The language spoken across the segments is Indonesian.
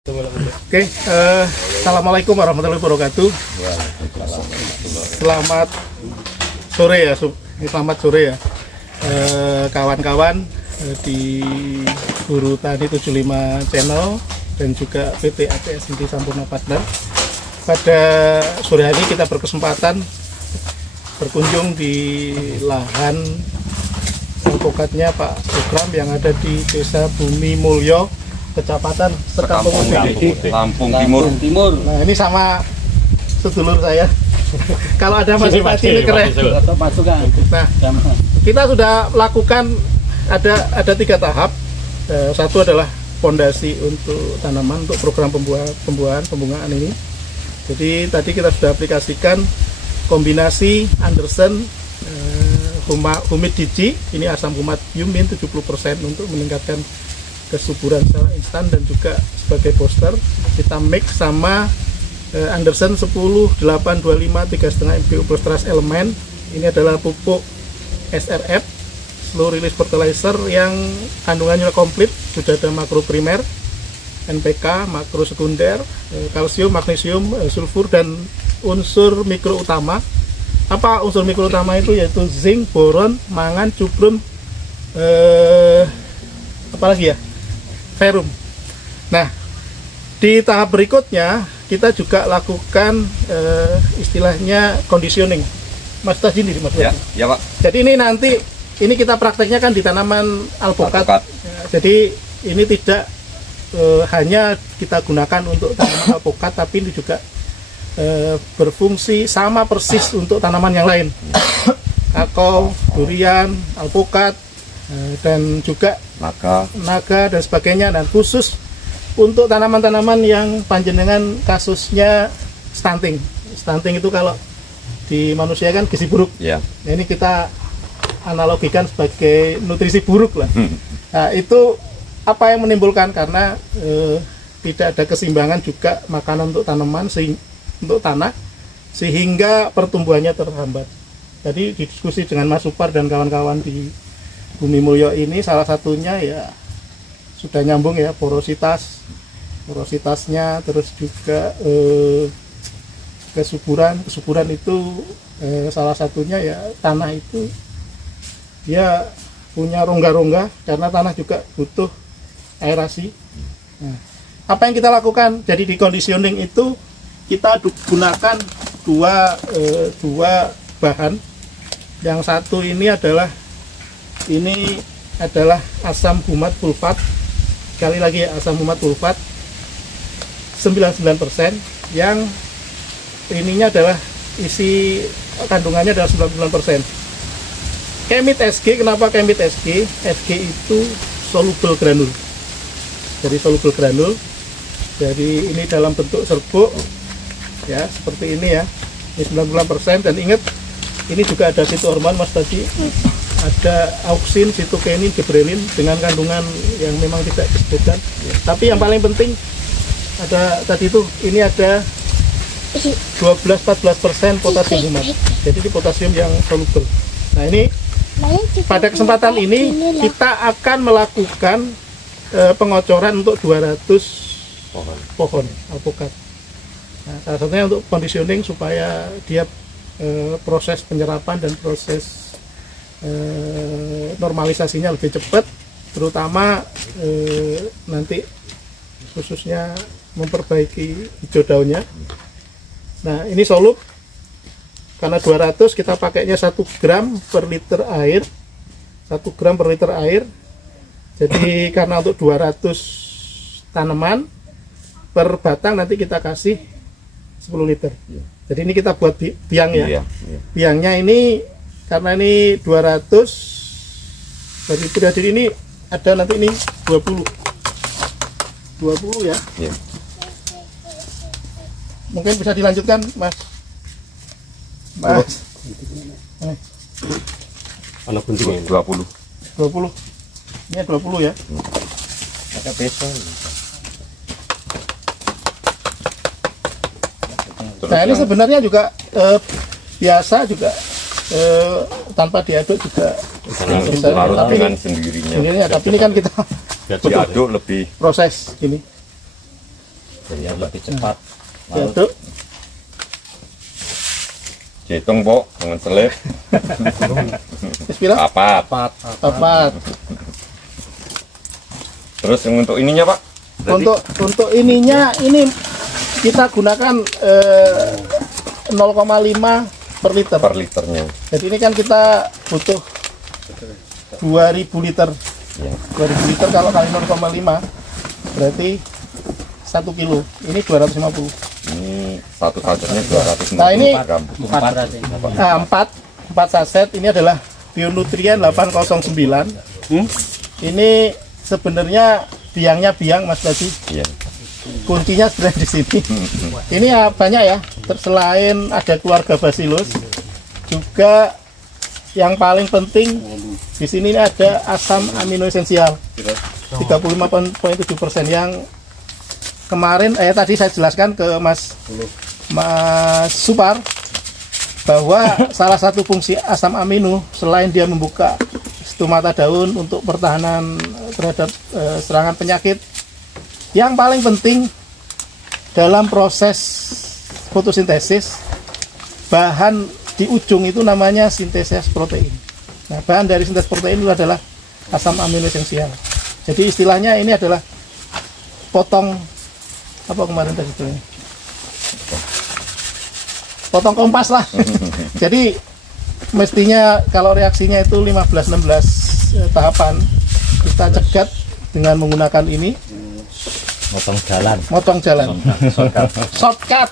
Oke, assalamualaikum warahmatullahi wabarakatuh. Selamat sore ya, selamat sore ya, kawan-kawan di Guru Tani 75 Channel dan juga PT ATS Inti Sampurna Partner. Pada sore hari kita berkesempatan berkunjung di lahan alpukatnya Pak Program yang ada di Desa Bumi Mulyo, Kecamatan Sekampung Gede, Lampung Timur. Nah, ini sama sedulur saya. Kalau ada Mas Bupati ini keren. Nah, kita sudah lakukan ada 3 tahap. Satu adalah fondasi untuk tanaman untuk program pembungaan ini. Jadi tadi kita sudah aplikasikan kombinasi Anderson Humid Digi, ini asam humat Yumin 70% untuk meningkatkan kesuburan secara instan, dan juga sebagai booster kita mix sama Anderson 10-8-25 3,5 MBU plus teras elemen. Ini adalah pupuk SRF, slow release fertilizer, yang kandungannya komplit, sudah ada makro primer, NPK, makro sekunder, kalsium, magnesium, sulfur, dan unsur mikro utama. Apa unsur mikro utama itu? Yaitu zinc, boron, mangan, cuprum, apalagi ya, ferrum. Nah, di tahap berikutnya kita juga lakukan istilahnya conditioning. Mas Tajin ini, Mas. Ya, Pak. Jadi ini nanti kita prakteknya kan di tanaman alpukat. Ya, jadi ini tidak hanya kita gunakan untuk tanaman alpukat, tapi ini juga berfungsi sama persis untuk tanaman yang lain. Kakao, durian, alpukat, dan juga naga dan sebagainya, dan khusus untuk tanaman-tanaman yang panjenengan kasusnya stunting. Stunting itu kalau di manusia kan gizi buruk. Ya. Nah, ini kita analogikan sebagai nutrisi buruk lah. Nah, itu apa yang menimbulkan, karena tidak ada keseimbangan juga makanan untuk tanaman, untuk tanah, sehingga pertumbuhannya terhambat. Jadi didiskusi dengan Mas Supar dan kawan-kawan di Bumi Mulyo ini, salah satunya ya sudah nyambung ya, porositasnya, terus juga kesuburan itu salah satunya ya tanah itu dia punya rongga-rongga, karena tanah juga butuh aerasi. Nah, apa yang kita lakukan? Jadi di conditioning itu kita gunakan dua bahan. Yang satu ini adalah asam humat sulfat. Sekali lagi ya, asam humat sulfat 99%, yang ininya adalah isi kandungannya adalah 99%. Kemit SG, kenapa Kemit SG? SG itu soluble granul. Jadi soluble granul. Jadi ini dalam bentuk serbuk ya, seperti ini ya. Ini 99%, dan ingat ini juga ada fitohormon Mas tadi. Ada auksin, sitokenin, gibrelin dengan kandungan yang memang tidak disebutkan. Tapi yang paling penting ada tadi itu, ini ada 12-14% potasium humat. Jadi ini potasium yang soluble. Nah, ini pada kesempatan ini kita akan melakukan pengocoran untuk 200 pohon alpukat. Nah, salah satunya untuk conditioning supaya dia proses penyerapan dan proses normalisasinya lebih cepat, terutama nanti khususnya memperbaiki hijau daunnya. Nah, ini solup, karena 200 kita pakainya 1 gram per liter air, 1 gram per liter air. Jadi karena untuk 200 tanaman per batang nanti kita kasih 10 liter. Jadi ini kita buat biang ya. Biangnya ini karena ini 200 dari beradir ini ada nanti ini 20 ya. Mungkin bisa dilanjutkan Mas. Anak gunting 20. Ini 20 ya. Ada peso. Nah, ini sebenarnya juga biasa juga tanpa diaduk juga bisa, tapi dengan sendirinya. Tapi ini kan kita diaduk lebih proses ini. Biar lebih cepat. Diaduk. Hitung, Pok, dengan selip. Bismillah. Papat. Terus yang untuk ininya, Pak? Untuk ininya ini kita gunakan 0,5 per liter. Per liternya. Jadi ini kan kita butuh 2000 liter. Ya. 2000 liter kalau kali 0,5 berarti 1 kilo. Ini 250. Ini satu sasetnya 250 Nah, ini gram. 4 saset ini adalah Bionutrien 809. Ini sebenarnya biangnya biang, Mas Baji. Iya. Kuncinya sebenarnya di sini. Ini ya banyak ya. Selain ada keluarga Bacillus, juga yang paling penting di sini ada asam amino esensial 35,7% yang kemarin tadi saya jelaskan ke Mas Supar bahwa salah satu fungsi asam amino selain dia membuka stomata daun untuk pertahanan terhadap serangan penyakit, yang paling penting dalam proses fotosintesis bahan di ujung itu namanya sintesis protein. Nah, bahan dari sintesis protein itu adalah asam amino esensial. Jadi istilahnya ini adalah potong apa kemarin tadi itu? Potong kompas lah. Jadi mestinya kalau reaksinya itu 15-16 tahapan, kita cegat dengan menggunakan ini. Motong jalan. Shortcut.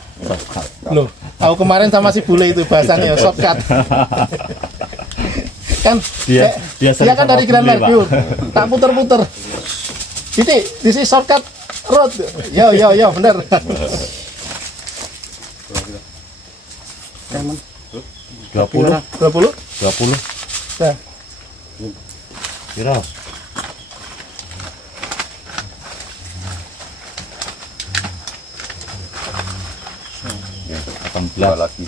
Loh, aku kemarin sama si bule itu bahasanya shortcut. Kan dia kan dari Grand Mercure. Tak puter-puter. This is shortcut road. Yo, bener. 20. Nah. Kira. Dua lagi.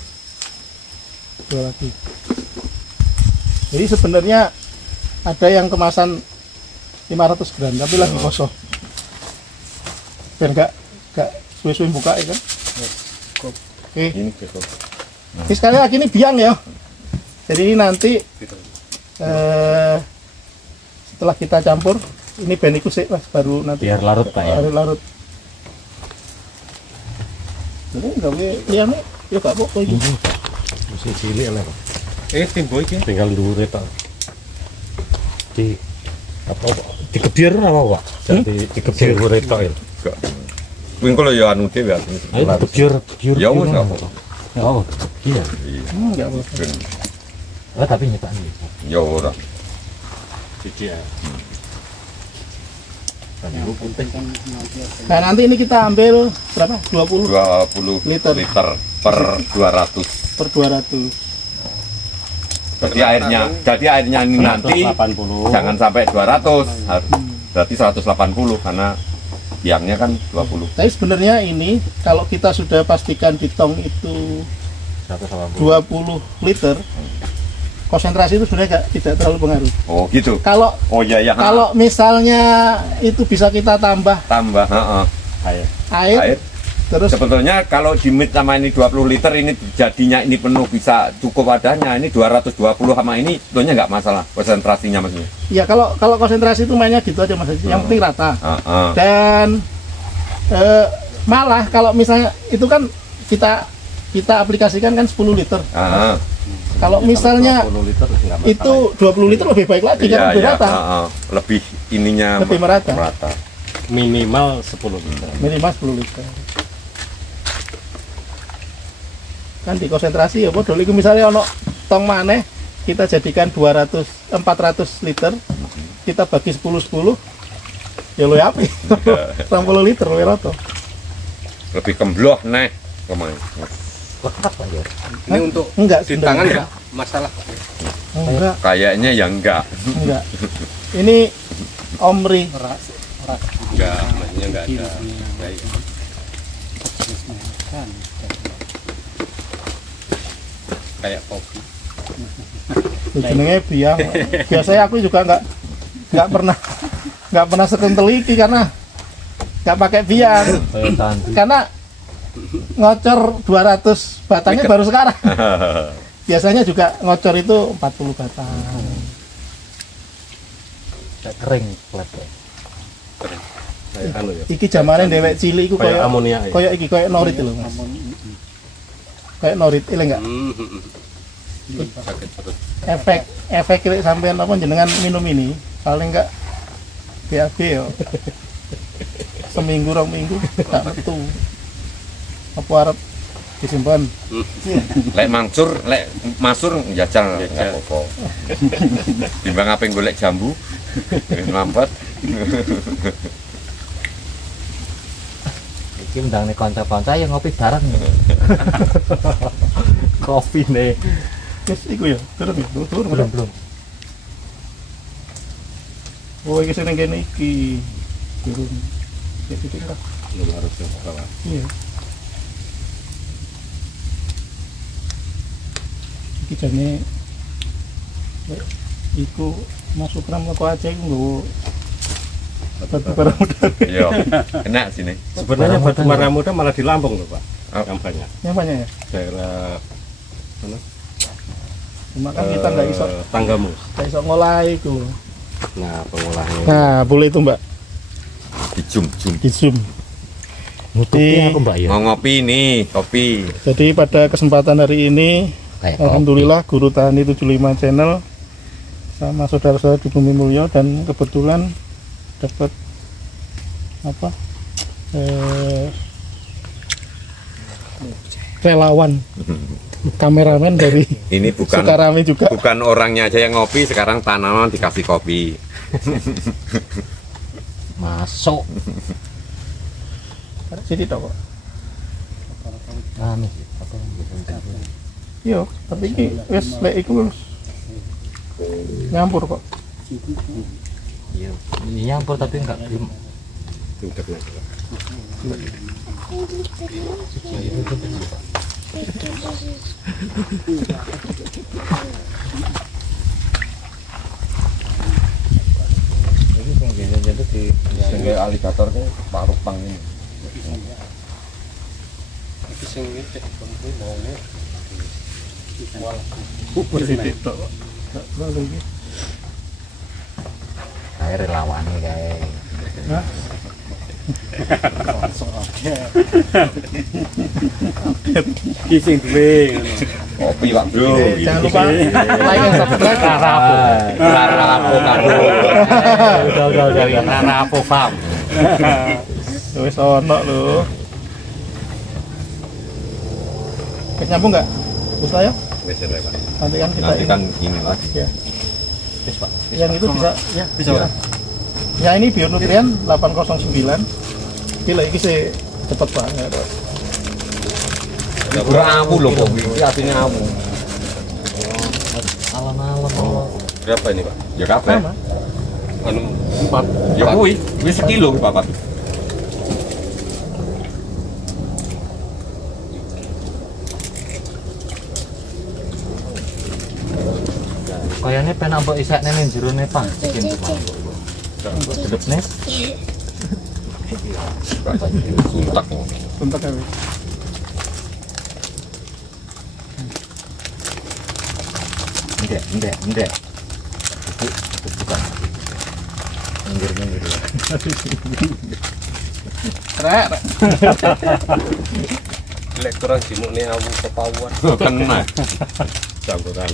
Jadi sebenarnya ada yang kemasan 500 gram tapi lagi kosong. Biar enggak suwe-suwe buka ya kan. Oke. Ini sekali lagi ini biang ya. Jadi ini nanti setelah kita campur ini beniku sih Mas, baru nanti biar larut Pak ya. Baru larut. Jadi enggak boleh liane ya gak apa-apa iki. Mesti cilik lah. Timbo iki tinggal dhuwure Pak. Di apa dikebir apa Pak? Jadi dikebir dhuwure tok ya. enggak. Kuwi kalau ya anu dhewe asine. Ayo dikebir. Ya wis apa. Oh, iya. Enggak apa-apa. Tapi nyetak nih. Ya ora. Jadi ya. Nah, nanti ini kita ambil berapa? 20 liter per 200. Per 200. Jadi airnya ini nanti 80. jangan sampai 200, berarti 180 karena biangnya kan 20. Tapi sebenarnya ini kalau kita sudah pastikan di tong itu 20 liter, konsentrasi itu sebenarnya tidak terlalu pengaruh. Oh gitu. Kalau kalau misalnya itu bisa kita tambah air. Terus sebetulnya kalau di mid sama ini 20 liter ini jadinya ini penuh bisa cukup adanya, ini 220 sama ini sebetulnya nggak masalah konsentrasinya maksudnya. Ya kalau konsentrasi itu mainnya gitu aja Mas. Yang penting rata. Dan malah kalau misalnya itu kan kita aplikasikan kan 10 liter. Kalau misalnya itu 20 liter lebih baik lagi kan lebih rata. Lebih ininya lebih merata. Minimal 10 liter. Minimal 10 liter. Kan di konsentrasi ya bodoh. Iku misalnya ono tong maneh kita jadikan 400 liter. Kita bagi 10 ya luwih apik. 20 liter luwih rata. Lebih kembloh nih kemarin. Lekat Pak ya. Ini untuk enggak di tangan enggak masalah. Enggak. Kayaknya ya enggak. Enggak. Ini Omri. Enggak, maksudnya enggak ada. Kayak kopi. Jenenge biang. Biasanya aku juga enggak pernah sekentel iki karena nggak pakai biang. Karena ngocor 200 batangnya baru sekarang. Biasanya juga ngocor itu 40 batang. Kering flat. Kayak anu ya. Iki zamane dewek cilik iku Kayak koyo amonia ya. koyo iki koyo norit lho, Mas. Kayak norit ile enggak? Sakit perut. Efek kira sampean apa jenengan minum ini paling enggak BAB yo. Seminggu 2 minggu tak metu. Apa arep disimpan? Lek masur njajal enggak apa-apa. Timbang ape golek jambu, mampet. Iki ndang nek kanca-kanca ya ngopi bareng. Kopi nih. Wis iku ya, turun Belum. Oh, iki sing kene iki. Turun. Ya iki lah. Belum harus ke bawah. Iya. Iki jane iku masuk ram kok aja iku nggowo batu bara muda. Iya, enak sini. Sebenarnya batu bara muda malah di Lampung loh Pak. Oh. Kampanye. Nyapanya ya? Daerah Cuma kan kita nggak iso Tanggamus. ngolah itu. Nah, pengolahannya. Nah, boleh itu Mbak, Di zoom. Nutupi aku Mbak ya. Mau ngopi nih, kopi. Jadi pada kesempatan hari ini, Kayak alhamdulillah Guru Tani 75 channel sama saudara-saudara di Bumi Mulyo dan kebetulan dapat apa? Relawan kameramen dari Ini bukan Sukarame juga. bukan orangnya aja yang ngopi, sekarang tanaman dikasih kopi. masuk. Sini tok kok. Anu. Iya, tapi iki wis lek iku wis nyampur kok. Iya. Ini nyampur tapi enggak belum. Internet. Ini penggene jadi di sehingga alligator ke Pak Rupang ini. Iki sing ngecek bangku maunya. Sithik tok. Enggak terlalu iki. Kayak relawan nih kayak. Hah? Kising duwe ngono. Kopi Pak Bro. Jangan lupa like and subscribe. Rarapo kado. Udah ya rarapo pam. Wis ono lho. Nyambung enggak? Wis lah ya. Wis ya, Pak. Nanti kan kita Nanti ini. kan ini lah. Ya. Wis Pak. Yang itu bisa ya, Bisa, ya. Pak. Ya ini bionutrien 809. Gila ini sih cepet banget. Kurang awu loh kok. Ini aslinya awu. Alon-alon. Berapa ini, Pak? Ya kabeh. Sama. Anu 4. Ya kuwi, wis sekilo Bapak. Kayaknya pengen mbok isek ning jero ne Pak. Bikin sedep nih. Suntak. Bentar ya. Enggak. Itu bukan. Minggir. Rek. Lek kurang simukne awu kepawuan. Kena. Campuran.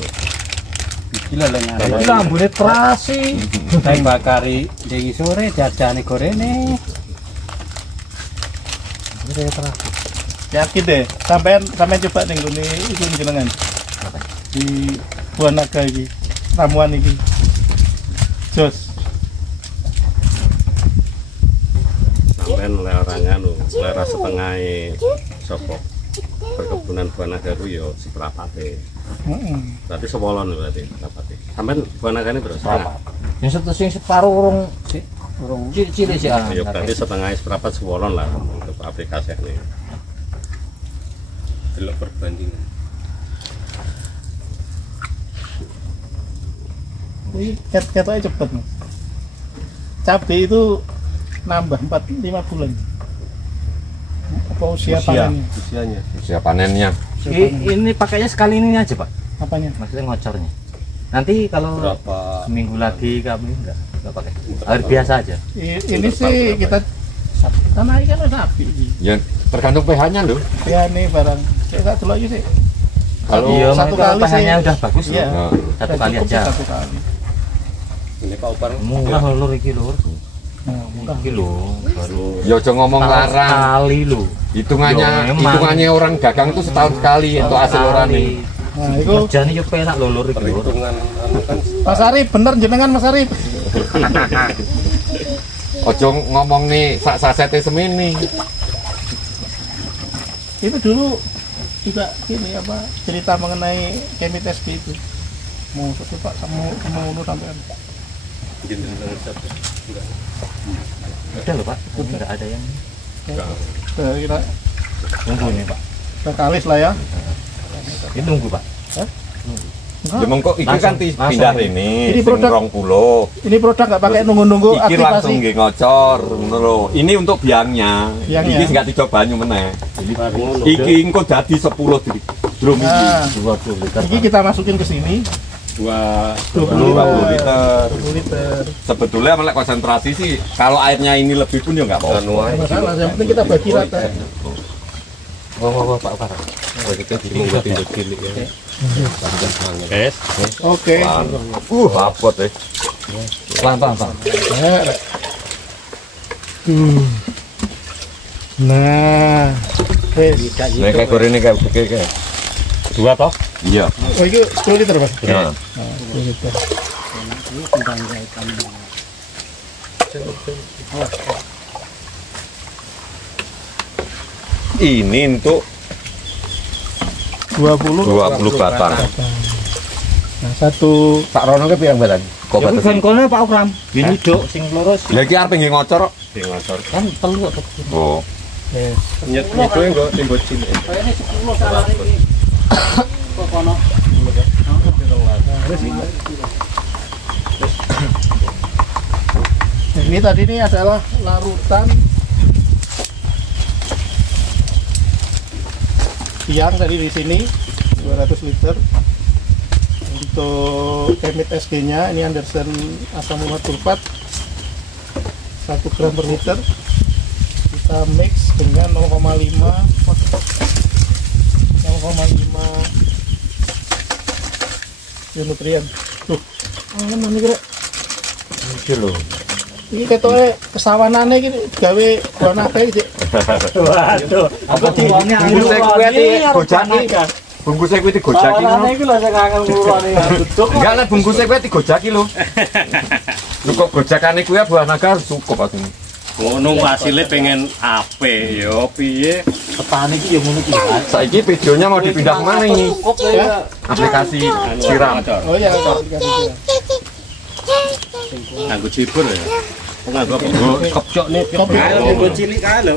Gila lah nyari. Tapi lambune terasi. Teng bakari dengi sore jajane gorene. Ini terasi. Yakin deh. Sampean coba ning gone iku jenengan. Di Buah Naga iki. Ramuan iki. Jos. Sampean orangnya anu, selera setengah sopok perkebunan buah naga ku yo seperapate. Heeh. Berarti sepolon berarti seperapate. Sampean buah nagane berapa? Setengah. Yang sing separuh urung Urung cilik sih ah. Ya berarti setengah seperempat sepolon lah untuk aplikasi ini. Delok perbandingan. Ini ket aja cepet Mas. Cabai itu nambah 4-5 bulan. Apa usia panennya? Usianya. Usia panennya. Ini pakainya sekali ini aja Pak, Apanya? maksudnya ngocornya. Nanti kalau Berapa? seminggu lagi kami enggak pakai, air biasa aja. Ini sih kita tanah ini kan sapi. Ya tergantung pH-nya loh. Ya ini barang. Saya tak dulu aja sih. Kalau Iya, satu itu kali pH-nya sih. udah bagus Iya. loh. Satu Udah kali cukup aja. Satu kali. Ini Pak Upar. Murah lho iki lho. Nah, murah. Iki lho, baru ya aja ngomong larang. sekali lho. Hitungannya Ya, memang. hitungannya orang dagang tuh setahun sekali untuk hasil orang ini. Nah, itu Kerjane yo penak lho lur iki lho. Perhitungan anu kan Mas Arif, bener jenengan Mas Arif. Ojo ngomong nih sak sasete semini. Itu dulu juga ini apa cerita mengenai Kemit SD itu. Mau tuh Pak sama ulu sampai Udah lho Pak, enggak ada yang kita nunggu nih Pak. kekalis lah ya. Ini nunggu Pak. Ya mengko iki kan Langsung. pindah ini Ini sing produk- 20. Ini produk nggak pakai nunggu-nunggu Iki langsung aktivasi. nggih ngocor ngono lho. Ini untuk biangnya. Biangnya. Iki enggak dicoba banyu meneh. Iki engko dadi 10 drum iki. Nah, 20 liter. ini kita masukin ke sini 20 liter. 20 liter. Sebetulnya melek konsentrasi sih kalau airnya ini lebih pun ya enggak apa-apa. Nggak masalah, yang penting kita bagi rata. Wah Pak Upar. Oke. Lapot ya. Pelan. Nah, wes. Nek kayak goreng ini kayak kayak. 2 toh? Iya. Oh, itu 10 liter, Mas. Ya. 10 liter. Ini untuk 20 batang. Nah, satu Pak Rono ke piang badan? Kok Ya batas? kan kono Pak Ukram. Gini dok sing lurus Lah iki arep nggih ngocor kok. kan telu kok. Oh. nyet-nyet engko timbul cilik. ini tadi ini adalah larutan biang tadi di sini 200 liter. Untuk Kemit SG-nya ini Anderson asam umat sulfat 1 gram per liter. Kita mix dengan 0,5 nutrien. Tuh, mana nih kira? Iki lho. Ini ketoknya kesawanannya gini gawe buah naga gitu. Waduh, aku tiwangnya Bungkusnya kuwi digojaki. Bungkusnya kuwi digojaki ngono. iki lho sing kangen ngurane. Enggak lah bungkusnya kuwi digojaki lho. Cukup gojakane kuwi buah naga cukup aku. Ngono hasilnya pengen ape yo piye? Petani iki ya ngono iki. Saiki videonya mau dipindah kemana ini? Ya? Aplikasi siram. Oh iya, aplikasi siram. Nganggo cibur ya. Nganggo apa? Kepcok nih. Nganggo cilik kae lho.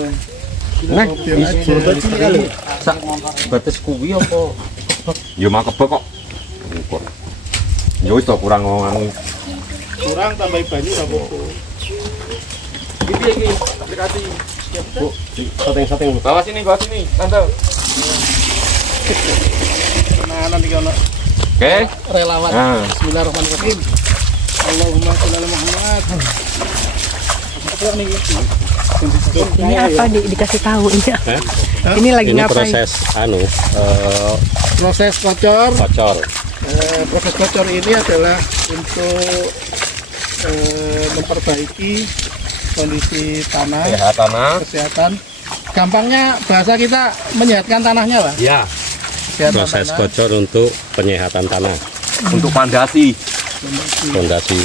Nah, Bodo cilik kali. Sak batas kuwi apa? yo mak kebek kok. Ukur. Yo wis to kurang ngomong. Kurang tambahin banyu nggak apa-apa. Iki aplikasi. Bu, setting-setting Bu. Bawa sini, tante. Nah, nanti kalau Oke. relawan. Nah. Bismillahirrahmanirrahim. Allahumma sholli ala Muhammad. Apa nih? Ini apa dikasih tahu ini? Ini lagi Ini ngapain? proses Proses kocor. kocor. Proses kocor ini adalah untuk memperbaiki kondisi tanah, Ya, tanah. kesehatan. Gampangnya bahasa kita menyehatkan tanahnya lah. Ya, Kesehatan Proses tanah. kocor untuk penyehatan tanah, untuk pondasi. fondasi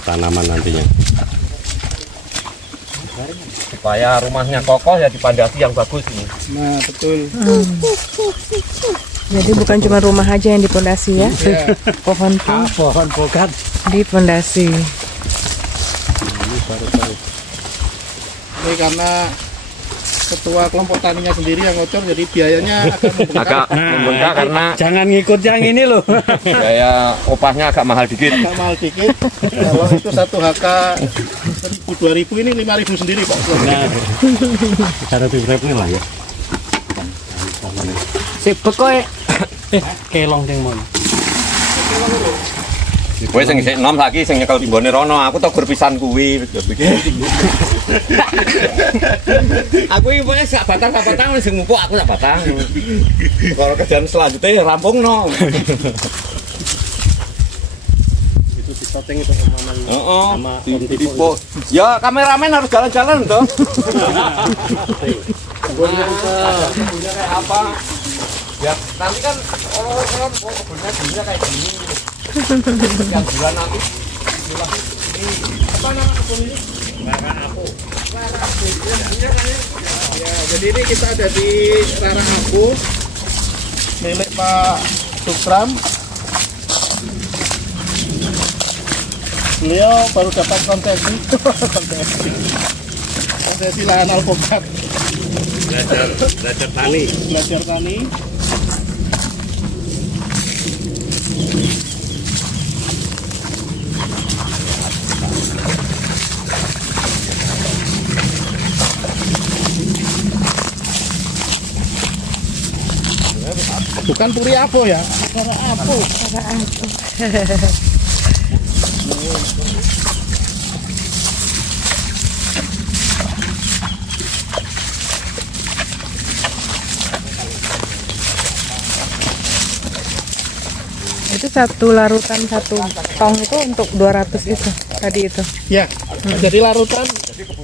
tanaman nantinya. Supaya rumahnya kokoh ya dipandasi yang bagus ini. Nah, betul. Jadi bukan cuma rumah aja yang dipondasi ya, Ya. pohon pun Pohon pokat. dipondasi. Ini karena ketua kelompok taninya sendiri yang ngocor, jadi biayanya akan membengkak. Agak membengkak karena Jangan ngikut yang ini loh. biaya opahnya agak mahal dikit. Agak mahal dikit. Kalau itu 1 HK 1.000, 2.000 ini 5.000 sendiri Pak. Nah, 300.000 lah ya. Sip pokoke kelong ding mon. Kowe sing isih enom saiki sing nyekel timbone rono, aku tok gur pisan kuwi. Aku iki pokoke sak batang sing mumpuk aku sak batang. Kalau kerjaan selanjutnya rampungno. Itu disetting itu omongan sama Om Tipo. Ya kameramen harus jalan-jalan toh. Punya kayak apa? Ya nanti kan orang kebunnya dunia kayak gini. Yang bulan nanti Apa nama kebun ini? Ya, jadi ini kita ada di Rara Apu milik Pak Sukram. Beliau baru dapat konsesi lahan alpukat. Belajar tani. Bukan Puri Apo ya? Rara Apu. Itu satu larutan 1 tong itu untuk 200 itu tadi itu. Ya, jadi larutan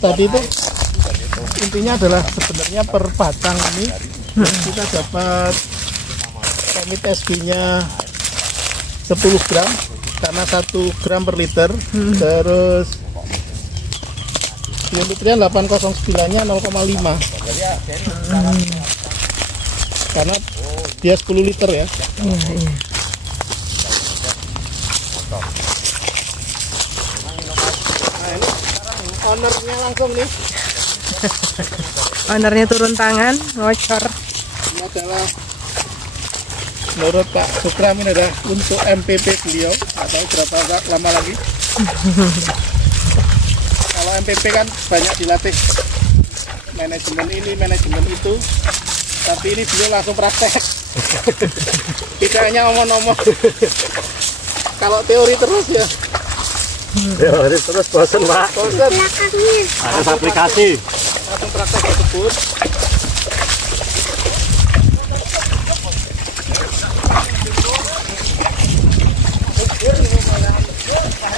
tadi itu intinya adalah sebenarnya per batang ini kita dapat komit SG-nya 10 gram karena 1 gram per liter. Terus nutrien 809-nya 0,5 karena dia 10 liter ya. Iya. Nah ini sekarang ownernya langsung nih. Ownernya turun tangan, ngocor. Ini adalah menurut Pak Sukram ini adalah untuk MPP beliau. Nggak tahu berapa lama lagi. Kalau MPP kan banyak dilatih manajemen ini, manajemen itu. Tapi ini beliau langsung praktek. Tidak hanya omong-omong. Kalau teori terus ya. Teori terus bosen, Pak. Bosen. Harus aplikasi. Langsung praktek tersebut.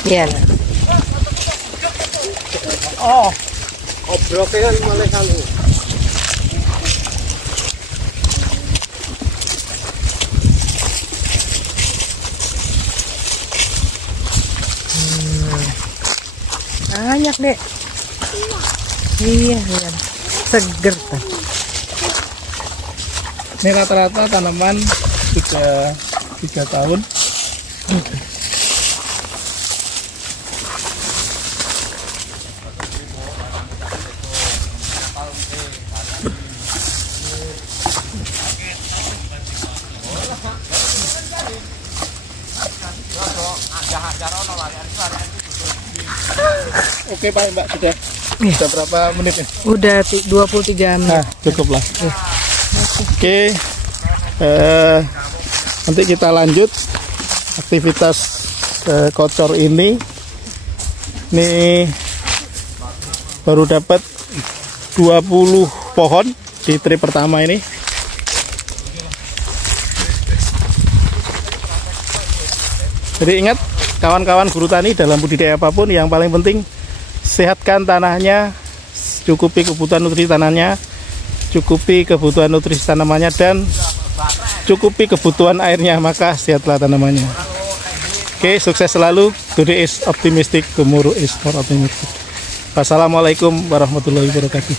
Iya. Oh, Obroknya kan malah kalu. Banyak dek. Iya. Seger tuh. ini rata-rata tanaman 3 tahun. Oke Pak Mbak, sudah berapa menit ya? Udah 23 menit. Nah, cukup lah. Oke, nanti kita lanjut aktivitas kocor ini. Ini baru dapat 20 pohon di trip pertama ini. Jadi ingat kawan-kawan guru tani, dalam budidaya apapun yang paling penting sehatkan tanahnya, cukupi kebutuhan nutrisi tanahnya, cukupi kebutuhan nutrisi tanamannya, dan cukupi kebutuhan airnya, maka sehatlah tanamannya. Oke, sukses selalu. Today is optimistic, tomorrow is more optimistic. Wassalamualaikum warahmatullahi wabarakatuh.